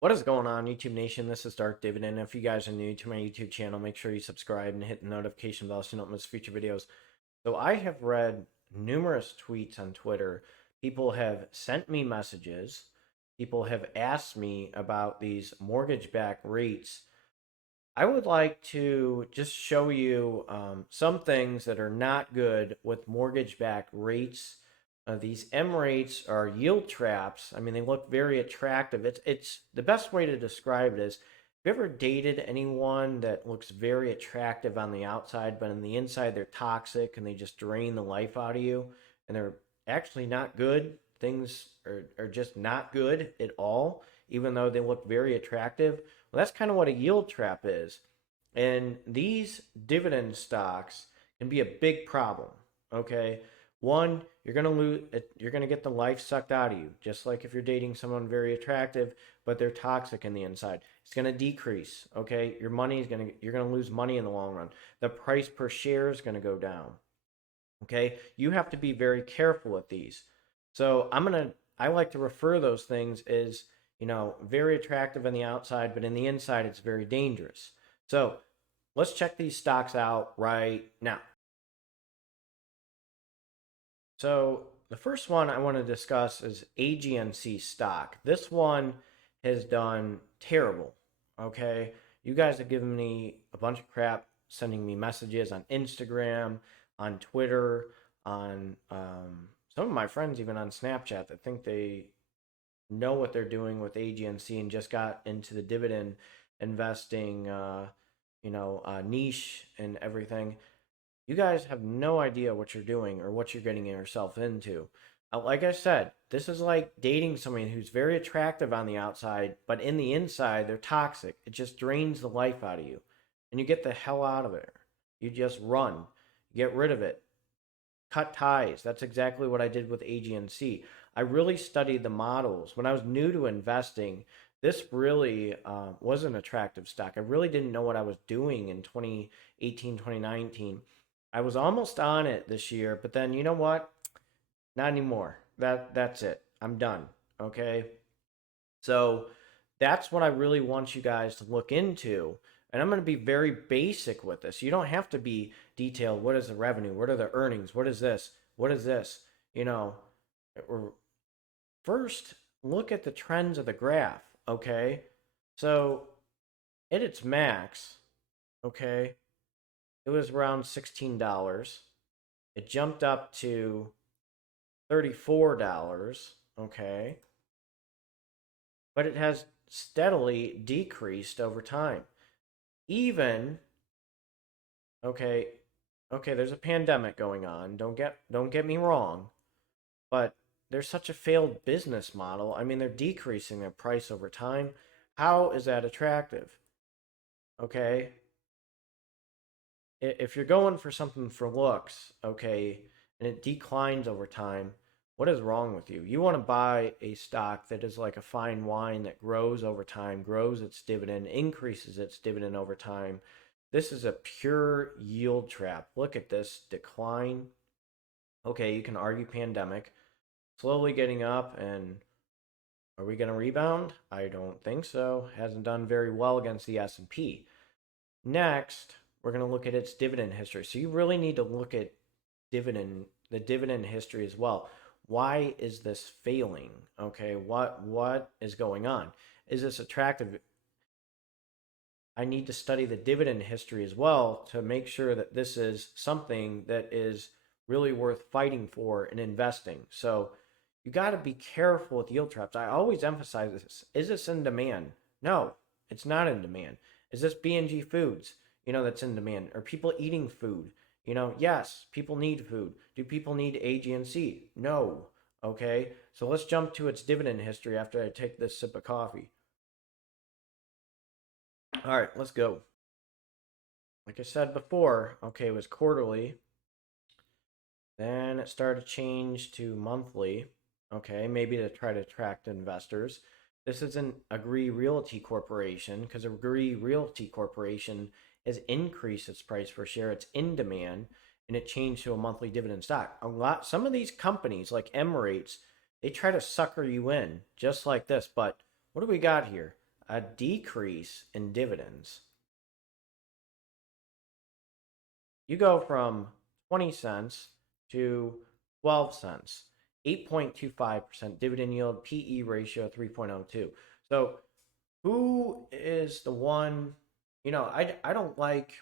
What is going on, YouTube Nation? This is Dark Dividend. If you guys are new to my YouTube channel, make sure you subscribe and hit the notification bell so you don't miss future videos. So I have read numerous tweets on Twitter. People have sent me messages. People have asked me about these mortgage-backed REITs. I would like to just show you some things that are not good with mortgage-backed REITs. These mREITs are yield traps. I mean, they look very attractive. It's the best way to describe it is, have you ever dated anyone that looks very attractive on the outside, but on the inside they're toxic and they just drain the life out of you, and they're actually not good. Things are just not good at all, even though they look very attractive. Well, that's kind of what a yield trap is. And these dividend stocks can be a big problem. Okay. One, you're going to lose, you're going to get the life sucked out of you, just like if you're dating someone very attractive, but they're toxic in the inside. It's going to decrease. Okay. Your money is going to, you're going to lose money in the long run. The price per share is going to go down. Okay. You have to be very careful with these. So I like to refer those things as, very attractive on the outside, but in the inside, it's very dangerous. So let's check these stocks out right now. So the first one I want to discuss is AGNC Stock. This one has done terrible. Okay. You guys have given me a bunch of crap, sending me messages on Instagram, on Twitter, on some of my friends even on Snapchat that think they know what they're doing with AGNC and just got into the dividend investing, niche and everything. You guys have no idea what you're doing or what you're getting yourself into. Like I said, this is like dating someone who's very attractive on the outside, but in the inside, they're toxic. It just drains the life out of you. And you get the hell out of there. You just run, get rid of it, cut ties. That's exactly what I did with AGNC. I really studied the models. When I was new to investing, this really was an attractive stock. I really didn't know what I was doing in 2018, 2019. I was almost on it this year, but then you know what? Not anymore. That's it. I'm done. Okay? So that's what I really want you guys to look into. And I'm going to be very basic with this. You don't have to be detailed. What is the revenue? What are the earnings? What is this? What is this? First, look at the trends of the graph. Okay? So at its max, okay, it was around $16. It jumped up to $34, okay? But it has steadily decreased over time. Even, okay, there's a pandemic going on. Don't get me wrong, but there's such a failed business model. I mean, they're decreasing their price over time. How is that attractive? Okay? If you're going for something for looks, okay, and it declines over time, what is wrong with you? You want to buy a stock that is like a fine wine that grows over time, grows its dividend, increases its dividend over time. This is a pure yield trap. Look at this decline. Okay, you can argue pandemic, slowly getting up, and are we going to rebound? I don't think so. Hasn't done very well against the S&P. Next, we're going to look at its dividend history. So you really need to look at the dividend history as well. Why is this failing? Okay, what is going on? Is this attractive? I need to study the dividend history as well to make sure that this is something that is really worth fighting for and investing. So you got to be careful with yield traps. I always emphasize this. Is this in demand? No, it's not in demand. Is this B&G Foods, that's in demand? Are people eating food? Yes, people need food. Do people need AGNC? No. Okay, so let's jump to its dividend history after I take this sip of coffee. All right, let's go. Like I said before, okay, it was quarterly. Then it started to change to monthly. Okay, maybe to try to attract investors. This is an Abbvie Realty Corporation because Abbvie Realty Corporation has increased its price per share. It's in demand, and it changed to a monthly dividend stock. Some of these companies like mREITs, they try to sucker you in just like this. But what do we got here? a decrease in dividends. You go from 20 cents to 12 cents, 8.25% dividend yield, PE ratio 3.02. So who is the one, I don't like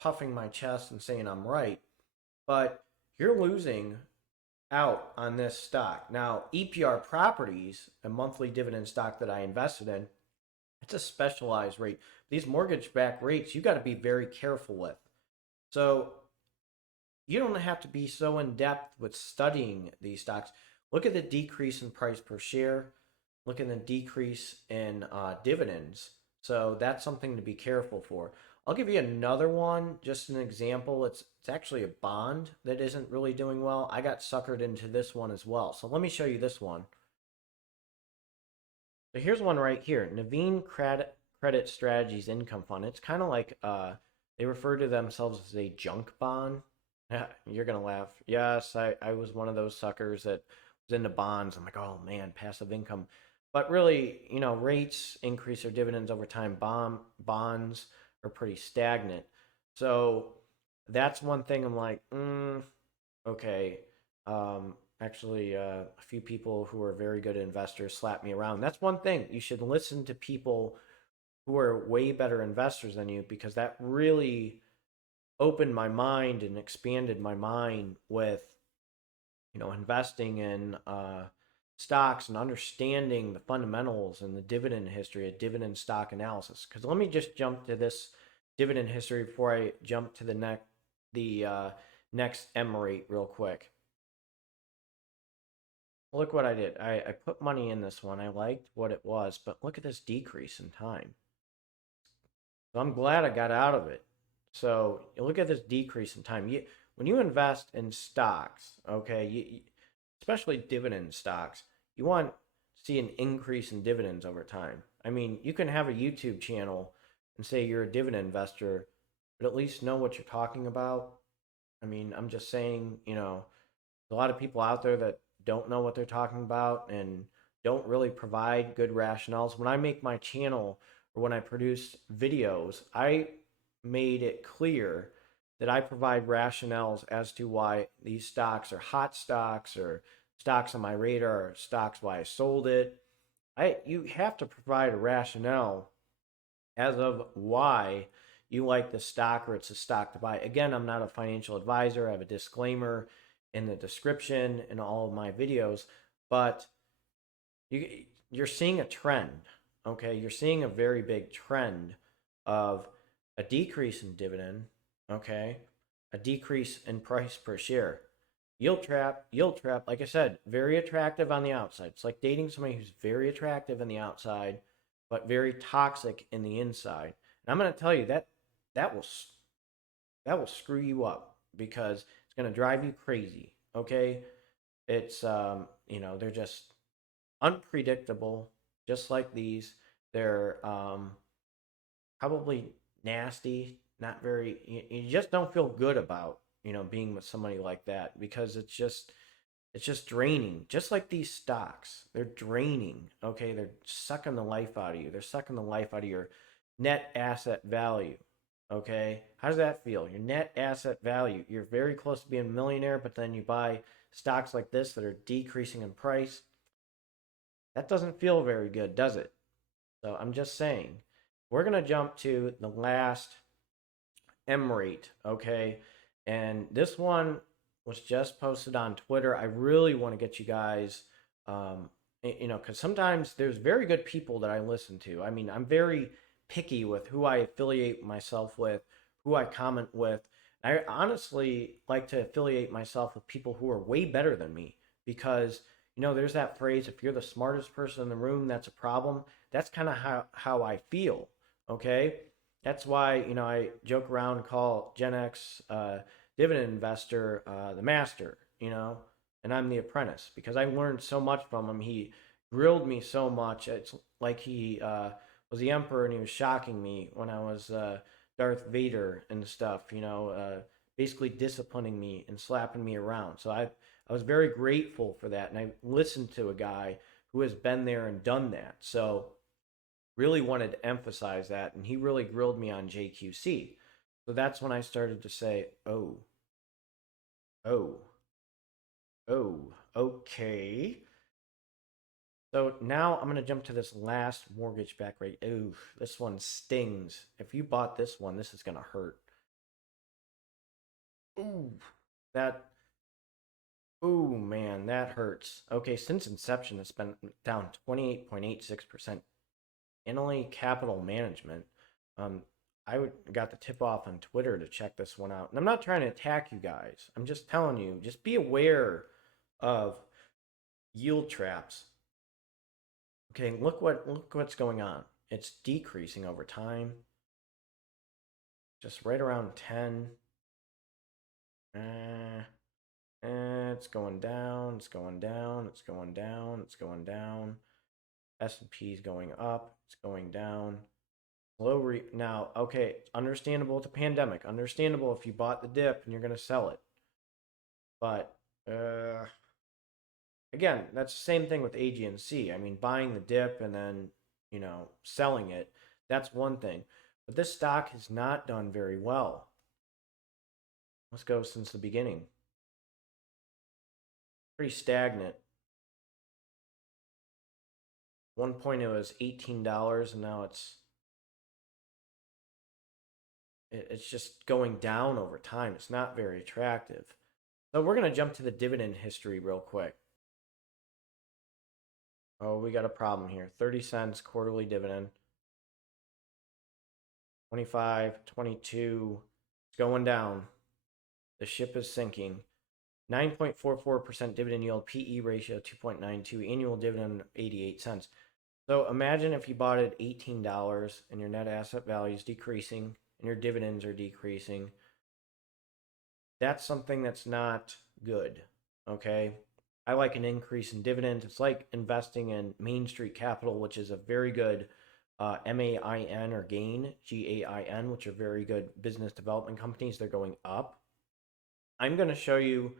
puffing my chest and saying I'm right, but you're losing out on this stock. Now, EPR Properties, a monthly dividend stock that I invested in, it's a specialized rate. These mortgage-backed rates, you got to be very careful with. So you don't have to be so in depth with studying these stocks. Look at the decrease in price per share. Look at the decrease in dividends. So that's something to be careful for. I'll give you another one, just an example. It's actually a bond that isn't really doing well. I got suckered into this one as well. So let me show you this one. So here's one right here, Naveen Credit Strategies Income Fund. It's kind of like they refer to themselves as a junk bond. You're gonna laugh. Yes, I was one of those suckers that was into bonds. I'm like, oh man, passive income. But really, rates increase their dividends over time. Bonds are pretty stagnant. So that's one thing I'm like, okay. Actually, a few people who are very good investors slap me around. That's one thing. You should listen to people who are way better investors than you, because that really opened my mind and expanded my mind with investing in stocks and understanding the fundamentals and the dividend history, a dividend stock analysis. Because let me just jump to this dividend history before I jump to the next mREIT real quick. Look what I did. I put money in this one. I liked what it was, but look at this decrease in time. So I'm glad I got out of it. So you look at this decrease in time. When you invest in stocks, okay, especially dividend stocks, you want to see an increase in dividends over time. I mean, you can have a YouTube channel and say you're a dividend investor, but at least know what you're talking about. I mean, I'm just saying, there's a lot of people out there that don't know what they're talking about and don't really provide good rationales. When I make my channel or when I produce videos, I made it clear that I provide rationales as to why these stocks are hot stocks or stocks on my radar or stocks why I sold it. You have to provide a rationale as of why you like the stock or it's a stock to buy. Again, I'm not a financial advisor. I have a disclaimer in the description in all of my videos, but you're seeing a trend, okay? You're seeing a very big trend of a decrease in dividend, okay? A decrease in price per share. Yield trap, like I said, very attractive on the outside. It's like dating somebody who's very attractive on the outside, but very toxic in the inside. And I'm going to tell you that will screw you up, because it's going to drive you crazy, okay? It's they're just unpredictable, just like these. They're probably nasty, not very, you just don't feel good about, being with somebody like that, because it's just draining. Just like these stocks, they're draining, okay? They're sucking the life out of you. They're sucking the life out of your net asset value, okay? How does that feel? Your net asset value, you're very close to being a millionaire, but then you buy stocks like this that are decreasing in price. That doesn't feel very good, does it? So I'm just saying, we're going to jump to the last mREIT, okay? And this one was just posted on Twitter. I really want to get you guys, because sometimes there's very good people that I listen to. I mean, I'm very picky with who I affiliate myself with, who I comment with. I honestly like to affiliate myself with people who are way better than me, because there's that phrase, if you're the smartest person in the room, that's a problem. That's kind of how I feel, okay? That's why, I joke around and call Gen X dividend investor the master, and I'm the apprentice, because I learned so much from him. He grilled me so much. It's like he was the emperor and he was shocking me when I was Darth Vader and stuff, basically disciplining me and slapping me around. So I was very grateful for that, and I listened to a guy who has been there and done that. So really wanted to emphasize that, and he really grilled me on JQC. So that's when I started to say, oh, oh, oh, okay. So now I'm going to jump to this last mortgage back rate. Ooh, this one stings. If you bought this one, this is going to hurt. Ooh, that, ooh, man, that hurts. Okay, since inception, it's been down 28.86%. NLY Capital Management. Um, got the tip off on Twitter to check this one out. And I'm not trying to attack you guys. I'm just telling you, just be aware of yield traps. Okay, look what's going on. It's decreasing over time. Just right around 10. It's going down, it's going down, it's going down, it's going down. S&P is going up, it's going down. Now, okay, understandable with the pandemic. Understandable if you bought the dip and you're going to sell it. But again, that's the same thing with AGNC. I mean, buying the dip and then, selling it, that's one thing. But this stock has not done very well. Let's go since the beginning. Pretty stagnant. One point it was $18 and now it's just going down over time. It's not very attractive. So we're going to jump to the dividend history real quick. Oh, we got a problem here. 30 cents quarterly dividend. 25, 22. It's going down. The ship is sinking. 9.44% dividend yield, PE ratio 2.92, annual dividend 88 cents. So imagine if you bought it at $18 and your net asset value is decreasing and your dividends are decreasing. That's something that's not good, okay? I like an increase in dividends. It's like investing in Main Street Capital, which is a very good MAIN or GAIN, which are very good business development companies. They're going up. I'm going to show you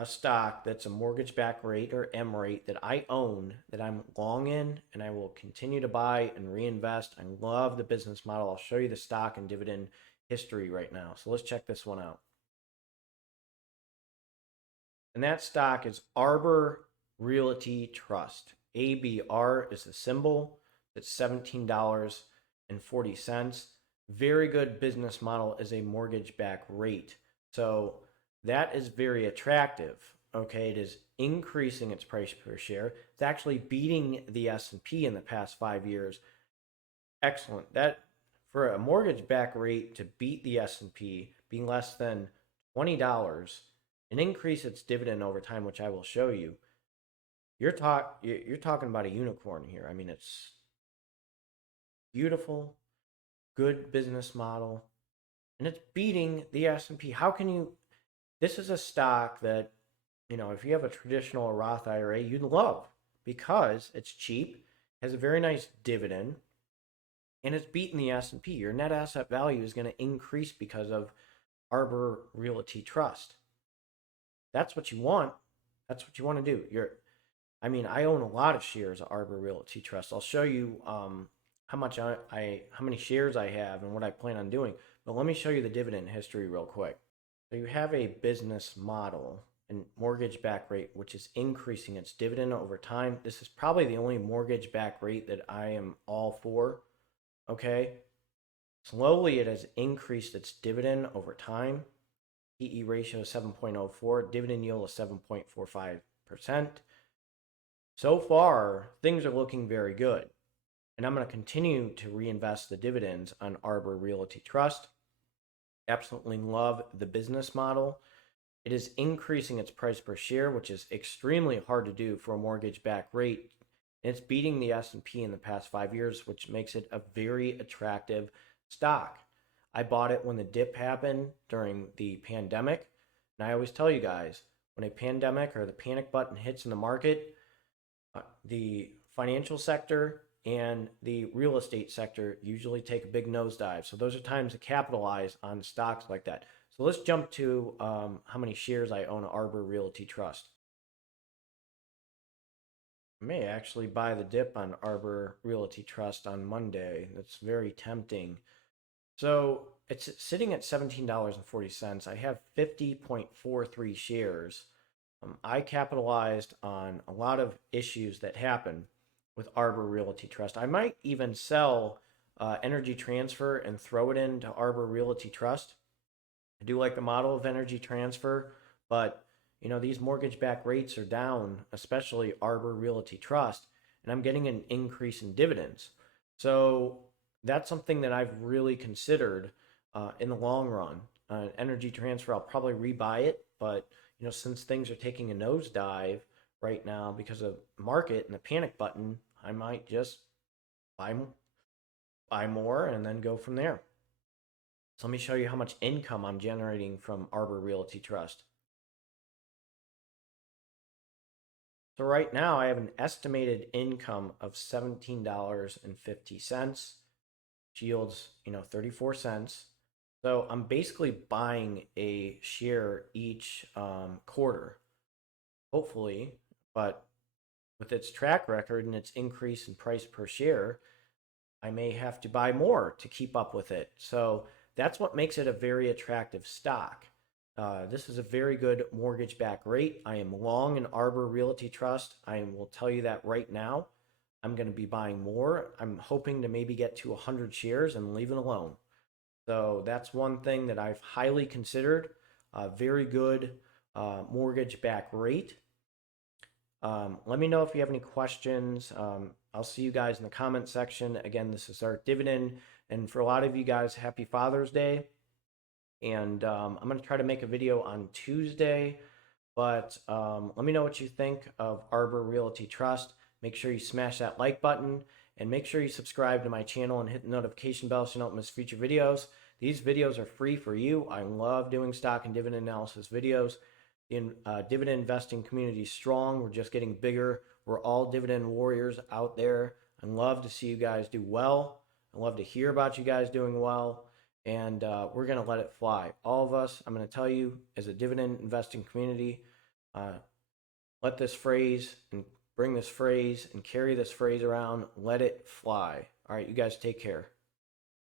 a stock that's a mortgage-backed REIT or mREIT that I own, that I'm long in, and I will continue to buy and reinvest. I love the business model. I'll show you the stock and dividend history right now. So let's check this one out. And that stock is Arbor Realty Trust. ABR is the symbol. It's $17.40. Very good business model as a mortgage-backed REIT. So that is very attractive. Okay, it is increasing its price per share. It's actually beating the S&P in the past 5 years. Excellent. That for a mortgage-backed REIT to beat the S&P, being less than $20, and increase its dividend over time, which I will show you. You're talking about a unicorn here. I mean, it's beautiful, good business model, and it's beating the S&P. How can you? This is a stock that, if you have a traditional Roth IRA, you'd love because it's cheap, has a very nice dividend, and it's beating the S&P. Your net asset value is going to increase because of Arbor Realty Trust. That's what you want. That's what you want to do. I own a lot of shares of Arbor Realty Trust. I'll show you how many shares I have and what I plan on doing. But let me show you the dividend history real quick. So you have a business model and mortgage-backed REIT, which is increasing its dividend over time. This is probably the only mortgage-backed REIT that I am all for. Okay. Slowly, it has increased its dividend over time. PE ratio is 7.04, dividend yield is 7.45%. So far, things are looking very good. And I'm going to continue to reinvest the dividends on Arbor Realty Trust. Absolutely love the business model. It is increasing its price per share, which is extremely hard to do for a mortgage-backed REIT. And it's beating the S&P in the past 5 years, which makes it a very attractive stock. I bought it when the dip happened during the pandemic. And I always tell you guys, when a pandemic or the panic button hits in the market, the financial sector and the real estate sector usually take a big nosedive. So those are times to capitalize on stocks like that. So let's jump to how many shares I own of Arbor Realty Trust. I may actually buy the dip on Arbor Realty Trust on Monday. That's very tempting. So it's sitting at $17.40. I have 50.43 shares. I capitalized on a lot of issues that happen with Arbor Realty Trust. I might even sell Energy Transfer and throw it into Arbor Realty Trust. I do like the model of Energy Transfer, but these mortgage-backed rates are down, especially Arbor Realty Trust, and I'm getting an increase in dividends. So that's something that I've really considered in the long run. Energy Transfer, I'll probably rebuy it, but since things are taking a nosedive right now because of market and the panic button, I might just buy more and then go from there. So let me show you how much income I'm generating from Arbor Realty Trust. So right now I have an estimated income of $17.50, which yields 34 cents. So I'm basically buying a share each quarter, hopefully, but with its track record and its increase in price per share, I may have to buy more to keep up with it. So that's what makes it a very attractive stock. This is a very good mortgage-backed rate. I am long in Arbor Realty Trust. I will tell you that right now. I'm going to be buying more. I'm hoping to maybe get to 100 shares and leave it alone. So that's one thing that I've highly considered. A very good mortgage-backed rate. Let me know if you have any questions. I'll see you guys in the comment section. Again, this is our dividend. And for a lot of you guys, happy Father's Day. And I'm going to try to make a video on Tuesday. But let me know what you think of Arbor Realty Trust. Make sure you smash that like button. And make sure you subscribe to my channel and hit the notification bell so you don't miss future videos. These videos are free for you. I love doing stock and dividend analysis videos. The dividend investing community is strong. We're just getting bigger. We're all dividend warriors out there. I love to see you guys do well. I love to hear about you guys doing well. And we're going to let it fly. All of us, I'm going to tell you, as a dividend investing community, let this phrase and bring this phrase and carry this phrase around. Let it fly. All right, you guys take care.